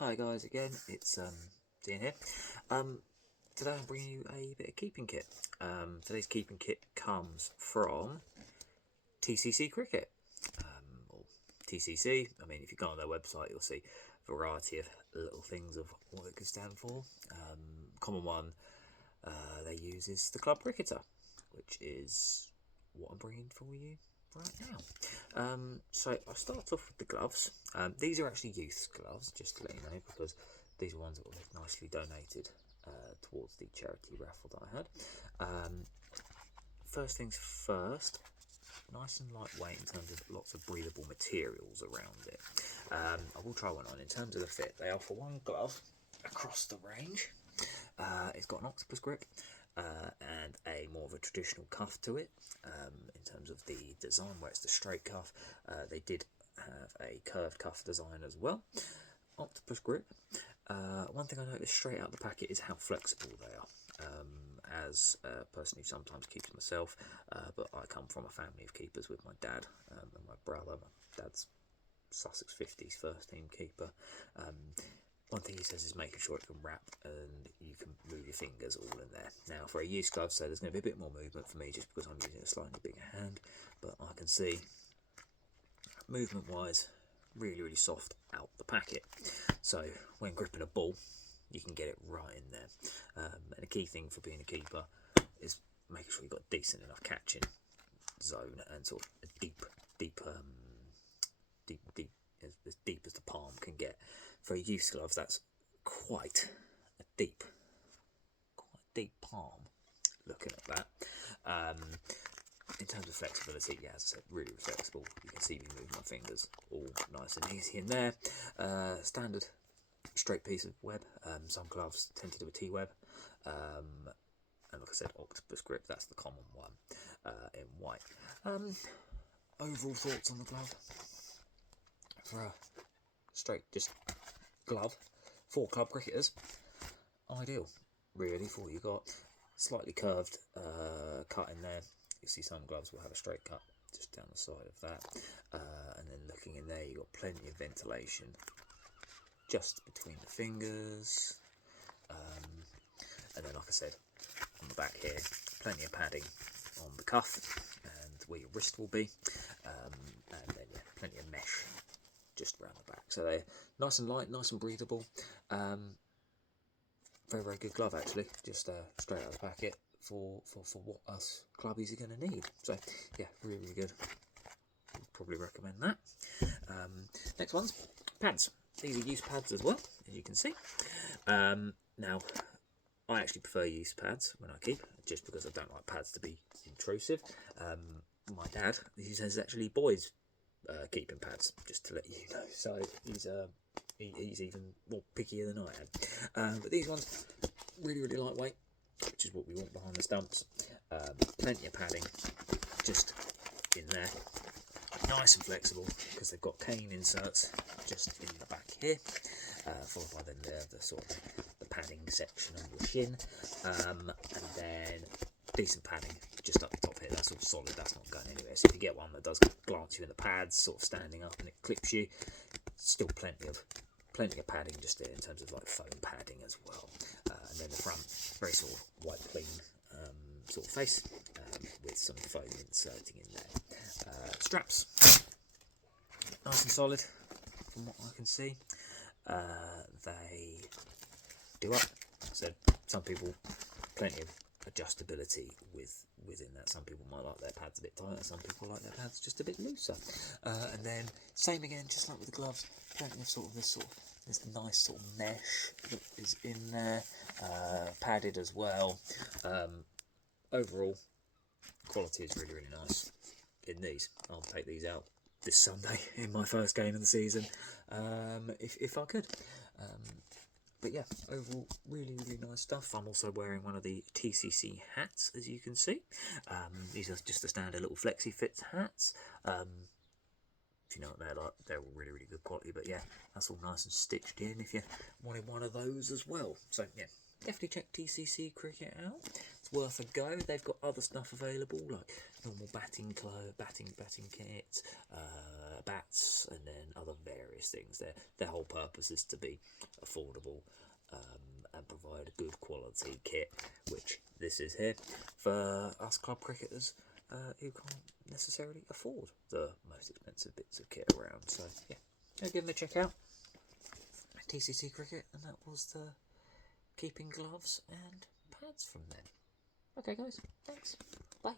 Hi guys, again, it's Dean here. Today I'm bringing you a bit of keeping kit. Today's keeping kit comes from TCC Cricket, or TCC. I mean, if you go on their website, you'll see a variety of little things of what it could stand for. Common one they use is the club cricketer, which is what I'm bringing for you right now. So I'll start off with the gloves. These are actually youth gloves, just to let you know, because these are ones that were nicely donated towards the charity raffle that I had. First things first, nice and lightweight in terms of lots of breathable materials around it. I will try one on. In terms of the fit, they offer one glove across the range. It's got an octopus grip and a more of a traditional cuff to it. In terms of the design, where it's the straight cuff, they did have a curved cuff design as well. Octopus grip. One thing I noticed straight out the packet is how flexible they are. As a person who sometimes keeps myself, but I come from a family of keepers with my dad and my brother. My dad's Sussex 50s first team keeper. One thing he says is making sure it can wrap and you can move your fingers all in there. Now, for a used glove, so there's going to be a bit more movement for me just because I'm using a slightly bigger hand, but I can see movement-wise, really soft out the packet. So when gripping a ball, you can get it right in there. And a key thing for being a keeper is making sure you've got decent enough catching zone and sort of a deep, as deep as the palm can get. For youth gloves, that's quite a deep palm. Looking at that, in terms of flexibility, yeah, as I said, really flexible. You can see me move my fingers all nice and easy in there. Standard straight piece of web. Some gloves tend to do a T-web, and like I said, octopus grip. That's the common one in white. Overall thoughts on the glove? For a straight just glove for club cricketers, ideal really for what you got. Slightly curved cut in there. You see some gloves will have a straight cut just down the side of that, and then looking in there, you've got plenty of ventilation just between the fingers, and then like I said, on the back here, plenty of padding on the cuff and where your wrist will be, and then yeah, plenty of mesh just around the back. So they're nice and light, nice and breathable. Very good glove actually, just straight out of the packet for what us clubbies are going to need. So yeah, really good. Probably recommend that. Next one's pads. These are use pads as well, as you can see. Now, I actually prefer use pads when I keep, just because I don't like pads to be intrusive. My dad, he says actually boys keeping pads, just to let you know. So he's even more pickier than I am. But these ones, really lightweight, which is what we want behind the stumps. Plenty of padding just in there. Nice and flexible because they've got cane inserts just in the back here, followed by then the sort of the padding section on your shin, and then decent padding just up the top here. That's all solid, that's not going anywhere. So if you get one that does glance you in the pads, sort of standing up, and it clips you, still plenty of padding just there in terms of like foam padding as well. And then the front, very sort of white clean sort of face, with some foam inserting in there. Straps, nice and solid from what I can see. They do up. So some people, plenty of adjustability within that. Some people might like their pads a bit tighter, some people like their pads just a bit looser. And then same again, just like with the gloves, plenty of this nice sort of mesh that is in there, padded as well. Overall, quality is really nice in these. I'll take these out this Sunday in my first game of the season, if I could. But yeah, overall, really nice stuff. I'm also wearing one of the TCC hats, as you can see. These are just the standard little flexi fit hats. If you know what they're like, they're all really good quality. But yeah, that's all nice and stitched in if you wanted one of those as well. So yeah, definitely check TCC Cricket out. It's worth a go. They've got other stuff available like normal batting kits, bats, and then other various things. Their whole purpose is to be affordable and provide a good quality kit, which this is here for us club cricketers who can't necessarily afford the most expensive bits of kit around. So yeah, go give them a check out. TCC Cricket, and that was the keeping gloves and pads from them. Okay guys, thanks, bye.